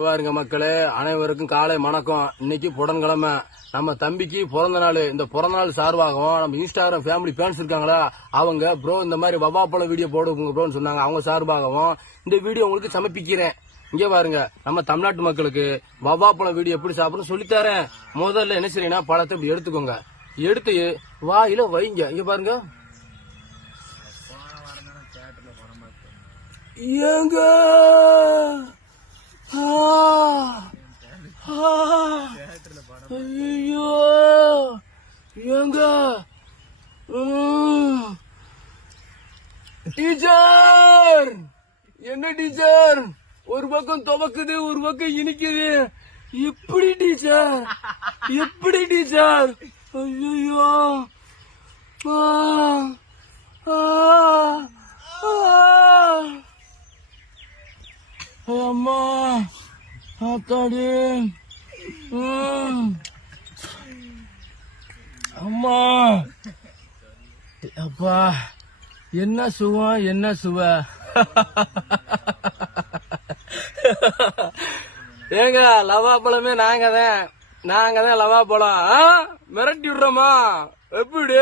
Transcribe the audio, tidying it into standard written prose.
பாருங்க மக்களே, அனைவருக்கும் காலை வணக்கம். இன்னைக்கு புதன்கிழமை, நம்ம தம்பிக்கு பிறந்த நாள். இந்த பிறந்த நாள் சார்பாகவும் நம்ம இன்ஸ்டாகிராம் ஃபேமிலி ஃபேன்ஸ் இருக்காங்களா, அவங்க ப்ரோ இந்த மாதிரி வவ்வாப்பழம் வீடியோ போடுங்க ப்ரோன்னு சொன்னாங்க. அவங்க சார்பாகவும் இந்த வீடியோ உங்களுக்கு சமர்ப்பிக்கிறேன். இங்க பாருங்க, நம்ம தமிழ்நாட்டு மக்களுக்கு வவ்வாப்பழம் வீடியோ எப்படி சாப்பிடணும் சொல்லித்தரேன். முதல்ல என்ன செய்யணும், பழத்தை இப்படி எடுத்துக்கோங்க. எடுத்து வாயில வைங்க. இங்க பாருங்க, ஏங்க ஐயோ ஏங்க டீச்சர், என்ன டீச்சர், ஒரு பக்கம் துவக்குது ஒரு பக்கம் இனிக்குது, எப்படி டீச்சர், எப்படி டீச்சர், ஐயோ அம்மா ஆத்தாடி, அம்மா அப்பா, என்ன சுவம் என்ன சுவ. ஏங்க லவாப்பழமே நாங்க தான் லவாப்பழம் மிரட்டி விடுறோமா எப்படி?